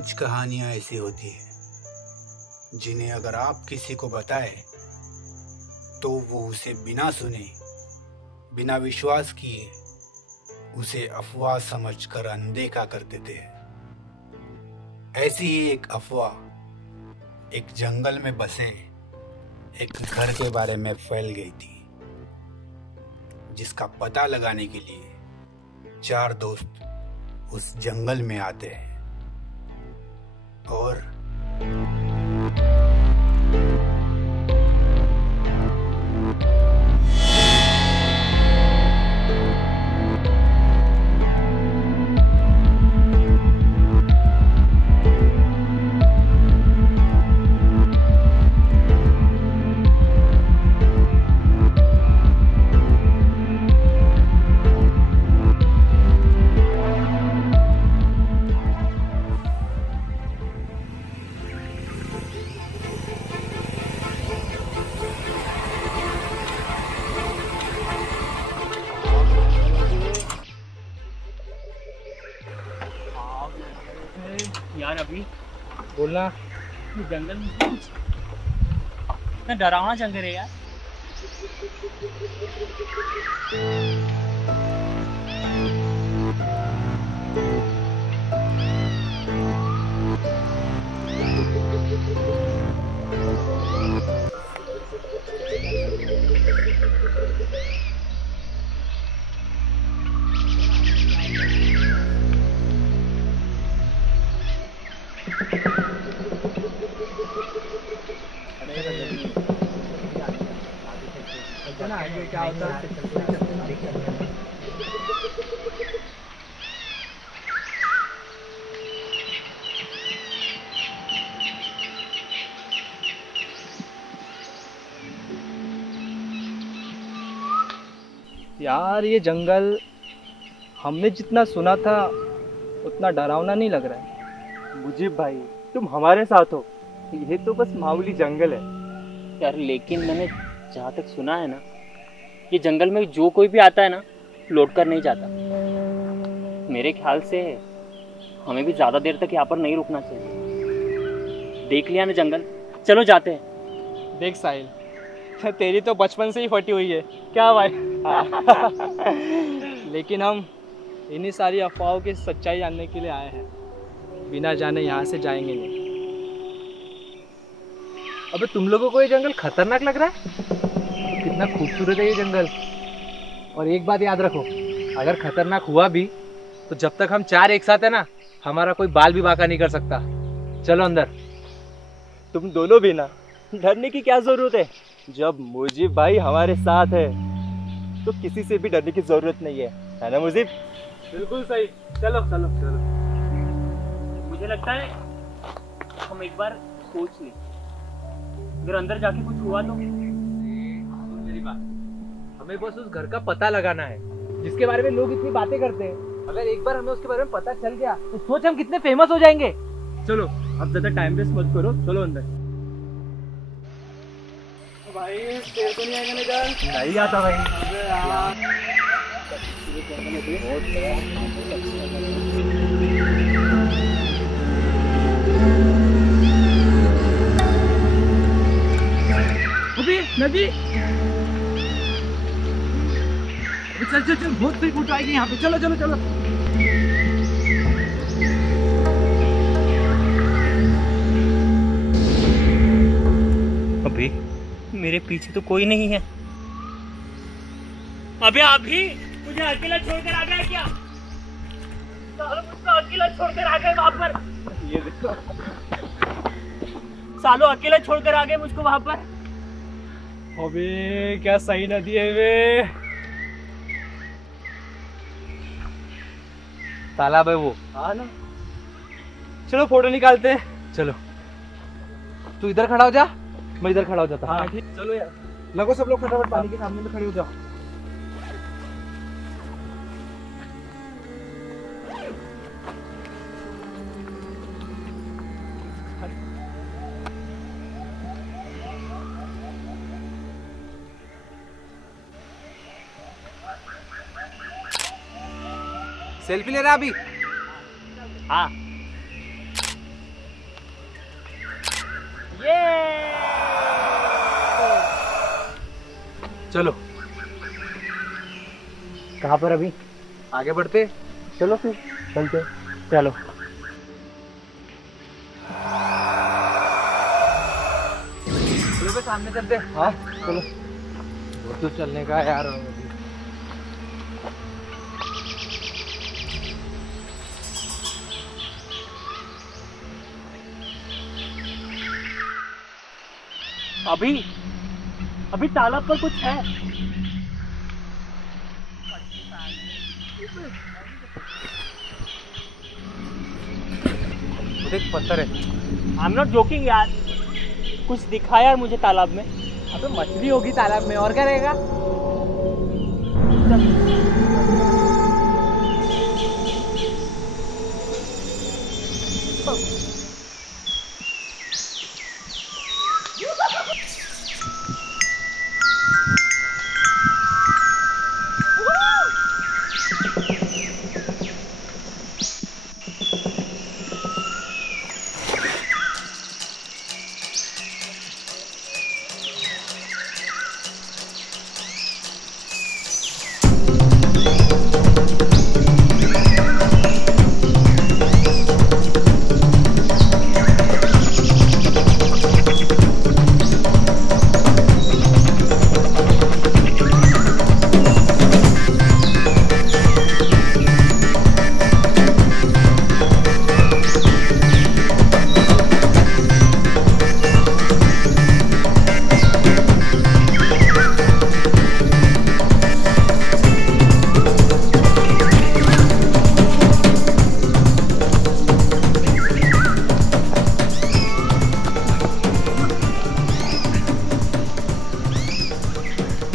कुछ कहानियां ऐसी होती हैं जिन्हें अगर आप किसी को बताएं तो वो उसे बिना सुने, बिना विश्वास किए उसे अफवाह समझकर अनदेखा कर देते हैं। ऐसी ही एक अफवाह एक जंगल में बसे एक घर के बारे में फैल गई थी, जिसका पता लगाने के लिए 4 दोस्त उस जंगल में आते हैं और यार अभी बोलना। ये जंगल में कुछ इतना डरावना जंगल है यार। क्या होता है? यार ये जंगल हमने जितना सुना था उतना डरावना नहीं लग रहा है। मुजीब भाई, तुम हमारे साथ हो। ये तो बस मामूली जंगल है यार, लेकिन मैंने जहाँ तक सुना है ना, ये जंगल में जो कोई भी आता है ना लौट कर नहीं जाता। मेरे ख्याल से हमें भी ज़्यादा देर तक यहाँ पर नहीं रुकना चाहिए। देख लिया ना जंगल, चलो जाते हैं। देख साहिल, तेरी तो बचपन से ही फटी हुई है क्या भाई? लेकिन हम इन्हीं सारी अफवाहों की सच्चाई जानने के लिए आए हैं। बिना जाने यहाँ से जाएंगे नहीं। अबे तुम लोगों को ये जंगल खतरनाक लग रहा है? कितना खूबसूरत है ये जंगल। और एक बात याद रखो, अगर खतरनाक हुआ भी तो जब तक हम 4 एक साथ है ना, हमारा कोई बाल भी बांका नहीं कर सकता। चलो अंदर। तुम दोनों भी ना, डरने की क्या जरूरत है? जब मुजीब भाई हमारे साथ है तो किसी से भी डरने की जरूरत नहीं है ना मुजीब? बिल्कुल सही। चलो चलो चलो। मुझे लगता है हम एक बार सोच लें, अगर अंदर जाके कुछ हुआ तो। मेरी बात, हमें बस उस घर का पता लगाना है जिसके बारे में लोग इतनी बातें करते हैं। अगर एक बार हमें उसके बारे में पता चल गया तो सोच हम कितने फेमस हो जाएंगे। चलो अब ज्यादा टाइम वेस्ट मत करो, चलो अंदर। भाई तेरे को नहीं आएगा निकल? नहीं आता भाई। अबे नदी, चल चल चल, बहुत बड़ी फोटो आएगी यहाँ पे। चलो चलो चलो। अभी मेरे पीछे तो कोई नहीं है। अबे अभी मुझे अकेला छोड़कर आ गया क्या? सालों मुझको अकेला छोड़कर आ गए वहां पर। ये देखो, सालों अकेला छोड़कर आ गए मुझको वहां पर। अबे क्या सही नदी है वे। तालाब है वो। हाँ ना। चलो फोटो निकालते हैं। चलो तू इधर खड़ा हो जा, मैं इधर खड़ा हो जाता। हाँ ठीक। चलो यार, लगो सब लोग फटाफट पानी के सामने में खड़े हो जाओ। सेल्फी ले रहा अभी? हाँ चलो कहाँ पर अभी? आगे बढ़ते। चलो फिर चलते। चलो। चलो बे सामने चलते। हाँ चलो। वो तो चलने का यार। अभी तालाब पर कुछ है। वो देख पत्थर है। आई एम नॉट जोकिंग यार, कुछ दिखा यार मुझे तालाब में। अबे मछली होगी तालाब में, और क्या रहेगा?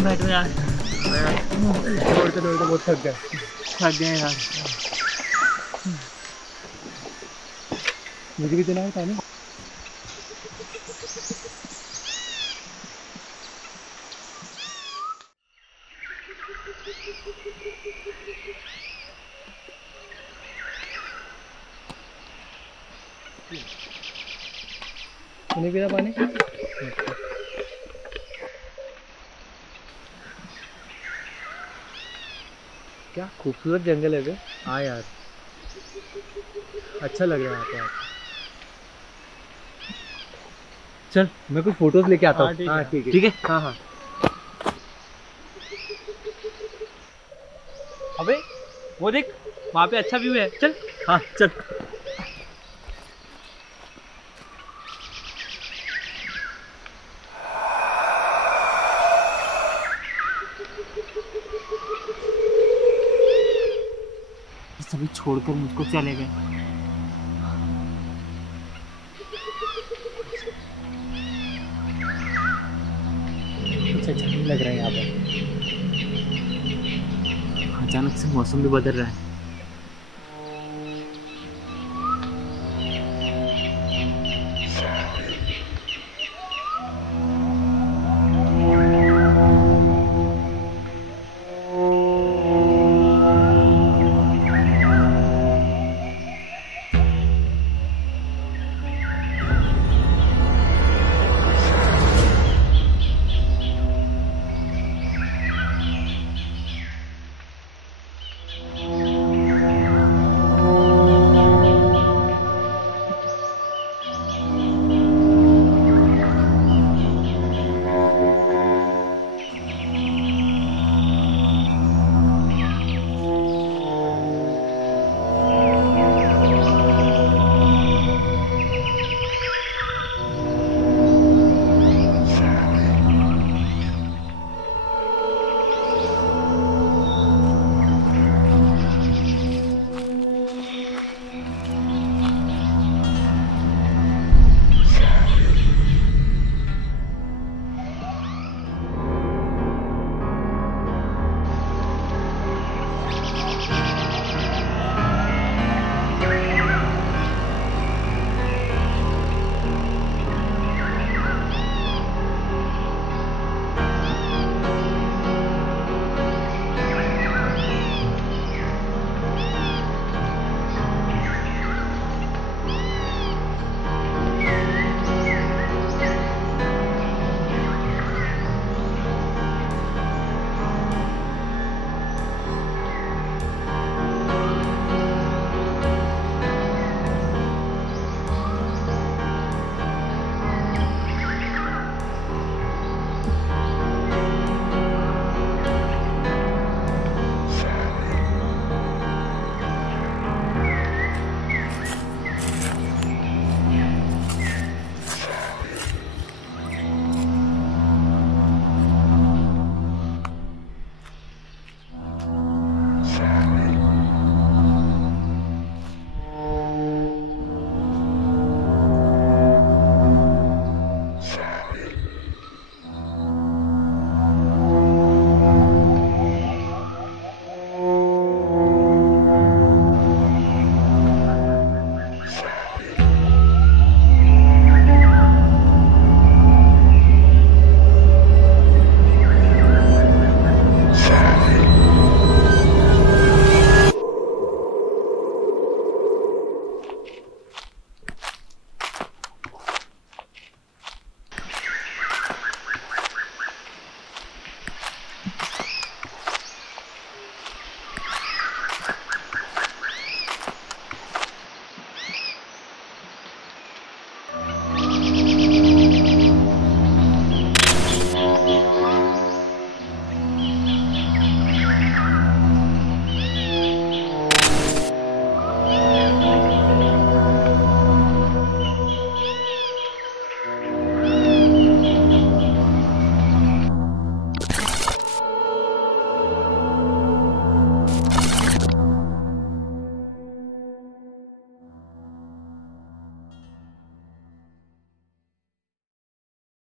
बैठो यार। दौड़ते दौड़ते बहुत थक गए। थक गए यार। मुझे भी देना है पानी। नहीं पीना पानी? क्या खूबसूरत जंगल है बे। हाँ यार, अच्छा लग रहा है यहाँ पे आके। चल मैं कुछ फोटोज लेके आता हूँ। हाँ ठीक है। ठीक है। हाँ हाँ। अबे वो देख, वहाँ पे अच्छा व्यू है। चल। हाँ चल। सभी छोड़कर मुझको चले गए। कुछ अच्छा नहीं लग रहा है यहाँ पर। अचानक से मौसम भी बदल रहा है।